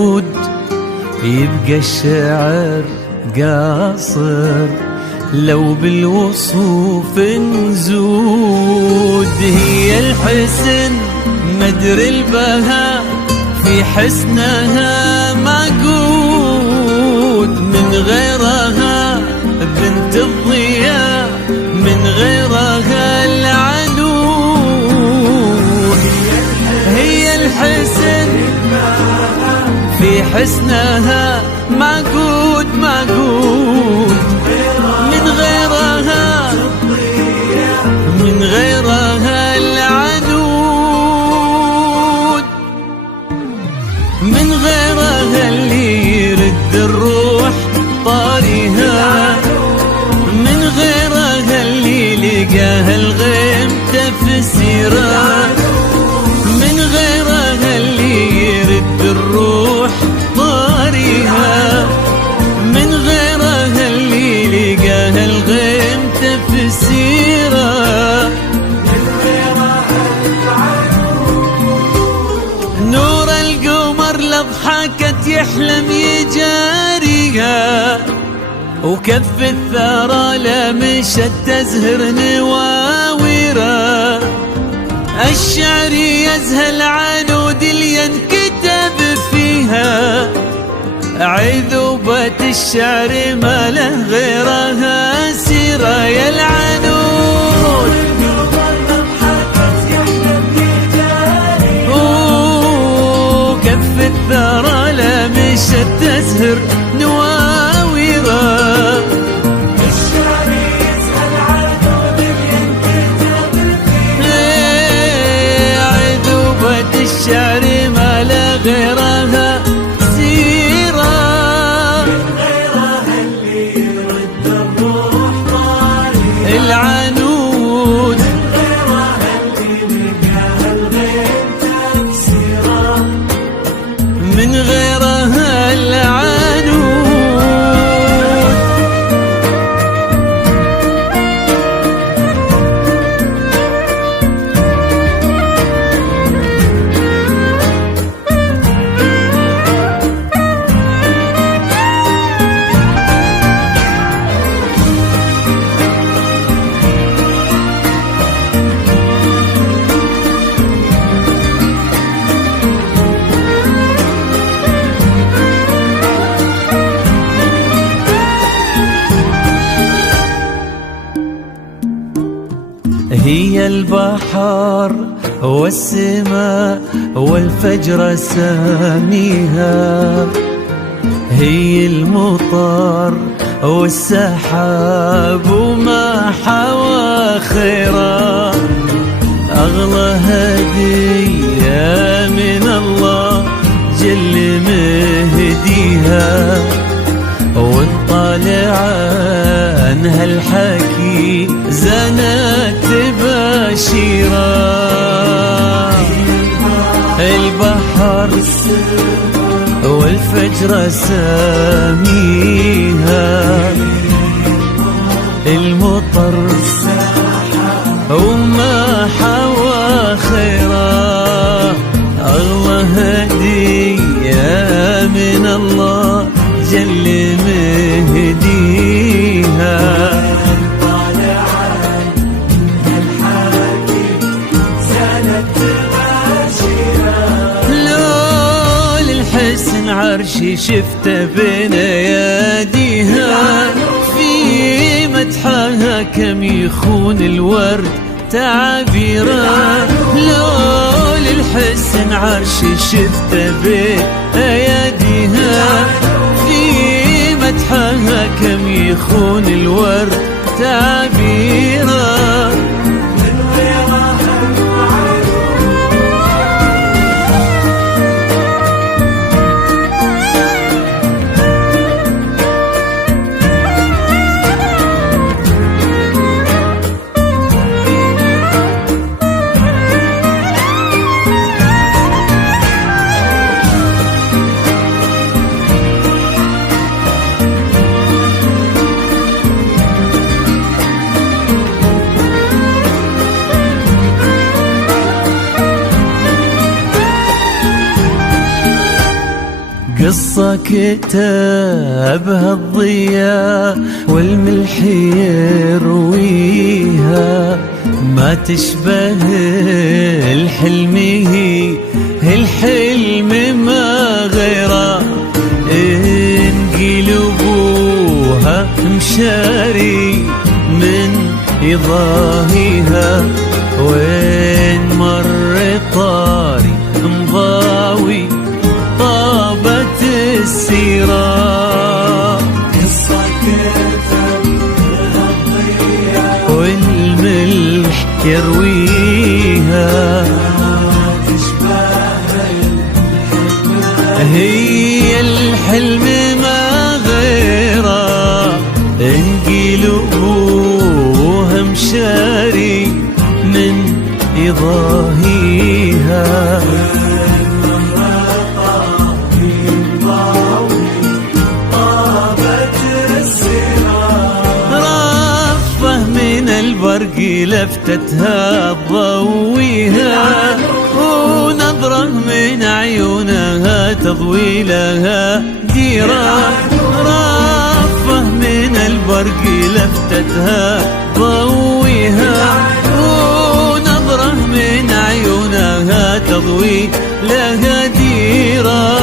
وجود يبقى الشعر قاصر لو بالوصوف نزود. هي الحسن مدري البهاء في حسنها معقود، من غيرها بنت الضياء من غيرها العنود. هي الحسن في حسنها معقود معقود، من غيرها العنود، من غيرها اللي يرد الروح طارها، من غيرها اللي لقاها الغيم تفسيرها، من غيرها اللي يرد الروح طارها، من غيرها اللي لقاها الغيم تفسيرها. نور القمر لضحكت يحلم يجاريها، وكف الثرى لمشت تزهر نواويرها. الشعر يزهل عنود اللي ينكتب فيها، عذوبة الشعر ما له غيرها سيرة. يا العنود كف الثرى لمشت تزهر نواويرها. الشعر يزهل عنود ينكتب فيها، عذوبة الشعر ما له غيرها سيرة، من غيرها اللي يرد الروح طارها. العنود من غيرها اللي لقاها الغيم تفسيرها، من غيرها العنود. هي البحر والسماء والفجر ساميها، هي المطر والسحاب وما حوى خيرا. أغلى هدية من الله جل مهديها، ونطالع عنها الحكي زنت تباشيرا. البحر والفجر ساميها، المطر وما حوى خيرا. أغلى هدية من الله جل مهديها، لول الحسن عرشي شفته بين اياديها. في مدحها كم يخون الورد تعابيرا، لول الحسن عرشي شفته بين اياديها. في مدحها كم يخون الورد تعابيرا. قصة كتابها الضياء والملح يرويها، ما تشبه الحلم، هي الحلم ما غيره. انقلبوها مشاري من يضاهيها، وين مر طاري مضاوي طابت السيرة. قصة كتبها الضياء والملح يرويها، ما تشبه الحلم، هي الحلم ما غيره. انقلبوها مشاري من يضاهيها، رفه من البرق لفتتها تضويها، ونظره من عيونها تضوي لها ديرة. رفه من البرق لفتتها تضويها، ونظره من عيونها تضوي لها ديرة.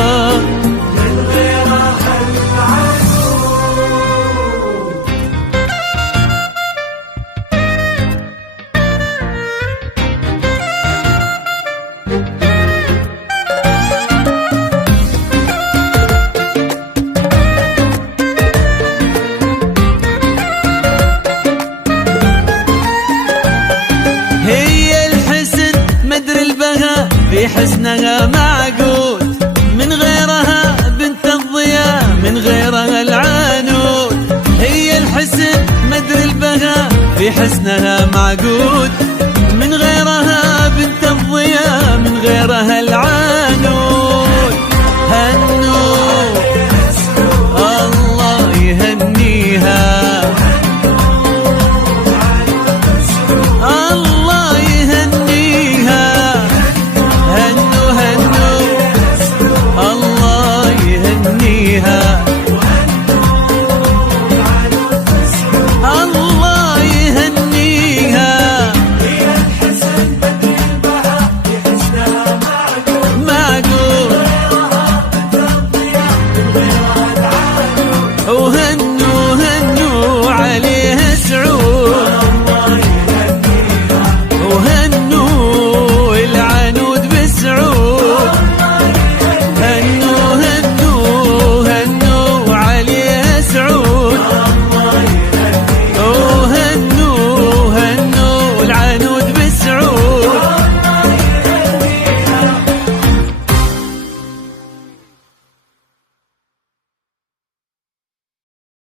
هي الحسن مدري البهاء في حسنها معقود، من غيرها بنت الضياء من غيرها العنود. هي الحسن مدري البهاء في حسنها معقود،